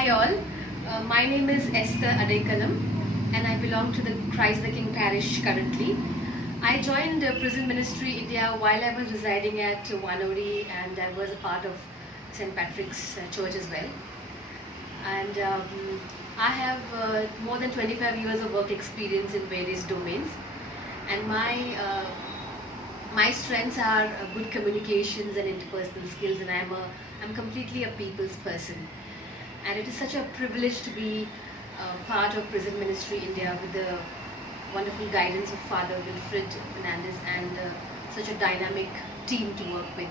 Hi all, my name is Esther Adekalam and I belong to the Christ the King parish currently. I joined Prison Ministry India while I was residing at Wanodi, and I was a part of St. Patrick's Church as well. And I have more than 25 years of work experience in various domains, and my strengths are good communications and interpersonal skills, and I'm completely a people's person. And it is such a privilege to be part of Prison Ministry India with the wonderful guidance of Father Wilfred Fernandez and such a dynamic team to work with.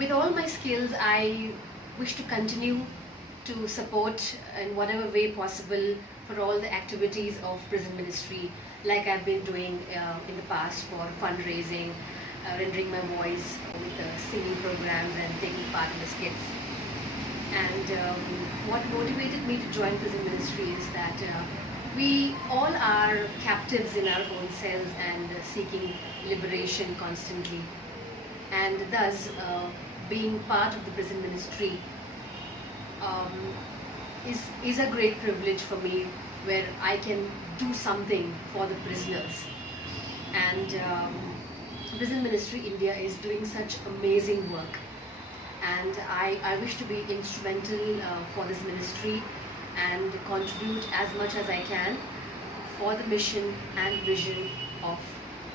With all my skills, I wish to continue to support in whatever way possible for all the activities of prison ministry, like I've been doing in the past for fundraising, rendering my voice with singing programs and taking part in the skits. And what motivated me to join prison ministry is that we all are captives in our own selves and seeking liberation constantly. And thus, being part of the prison ministry is a great privilege for me, where I can do something for the prisoners. And Prison Ministry India is doing such amazing work, and I wish to be instrumental for this ministry and contribute as much as I can for the mission and vision of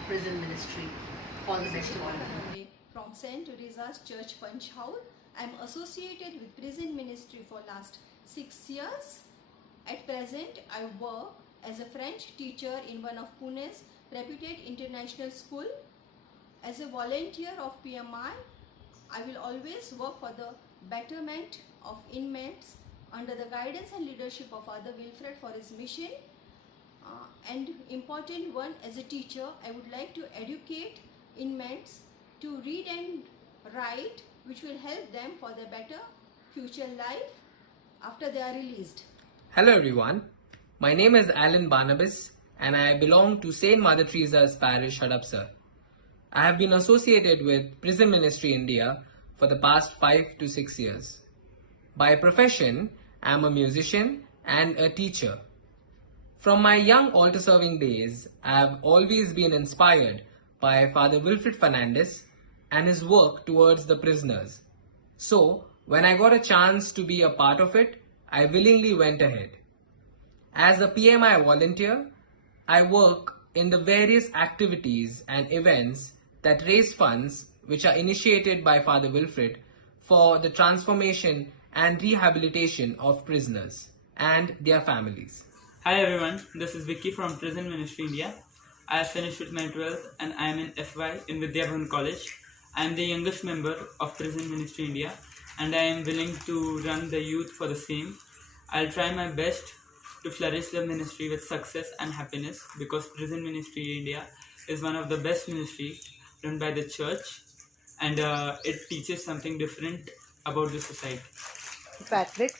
prison ministry. All the best to all of you. From St. Teresa's Church, Panchhaur. I am associated with prison ministry for last 6 years. At present, I work as a French teacher in one of Pune's reputed international school. As a volunteer of PMI, I will always work for the betterment of inmates under the guidance and leadership of Father Wilfred for his mission. And important one, as a teacher, I would like to educate inmates to read and write, which will help them for their better future life after they are released. Hello everyone, my name is Alan Barnabas and I belong to St. Mother Teresa's Parish, Hadapsar. I have been associated with Prison Ministry India for the past 5 to 6 years. By profession, I am a musician and a teacher. From my young altar-serving days, I have always been inspired by Father Wilfred Fernandez and his work towards the prisoners. So, when I got a chance to be a part of it, I willingly went ahead. As a PMI volunteer, I work in the various activities and events that raise funds which are initiated by Father Wilfred for the transformation and rehabilitation of prisoners and their families. Hi everyone, this is Vicky from Prison Ministry India. I have finished with my 12th and I am in FY in Vidyabhavan College. I am the youngest member of Prison Ministry India and I am willing to run the youth for the same. I'll try my best to flourish the ministry with success and happiness, because Prison Ministry India is one of the best ministries run by the church, and it teaches something different about the society. Patrick.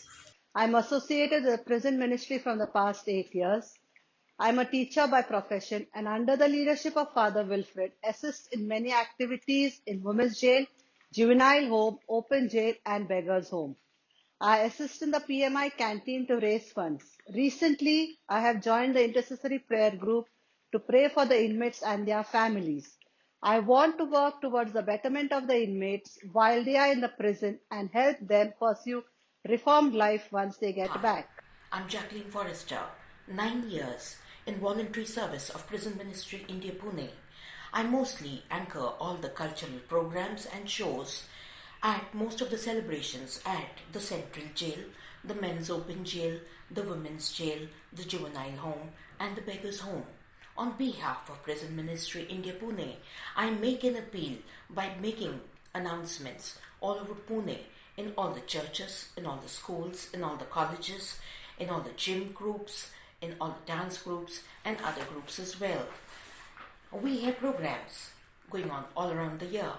I'm associated with the prison ministry from the past 8 years. I'm a teacher by profession and under the leadership of Father Wilfred, assist in many activities in women's jail, juvenile home, open jail and beggars home. I assist in the PMI canteen to raise funds. Recently, I have joined the intercessory prayer group to pray for the inmates and their families. I want to work towards the betterment of the inmates while they are in the prison and help them pursue reformed life once they get back. I'm Jacqueline Forrester, 9 years in voluntary service of Prison Ministry India, Pune. I mostly anchor all the cultural programs and shows at most of the celebrations at the Central Jail, the Men's Open Jail, the Women's Jail, the Juvenile Home and the Beggars Home. On behalf of Prison Ministry India, Pune, I make an appeal by making announcements all over Pune, in all the churches, in all the schools, in all the colleges, in all the gym groups, in all the dance groups and other groups as well. We have programs going on all around the year,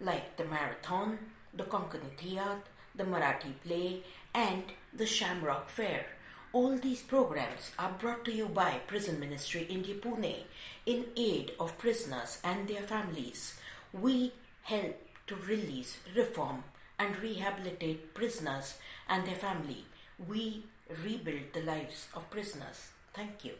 like the Marathon, the Konkani Theatre, the Marathi Play and the Shamrock Fair. All these programs are brought to you by Prison Ministry India, Pune in aid of prisoners and their families. We help to release, reform and rehabilitate prisoners and their family we rebuild the lives of prisoners. Thank you.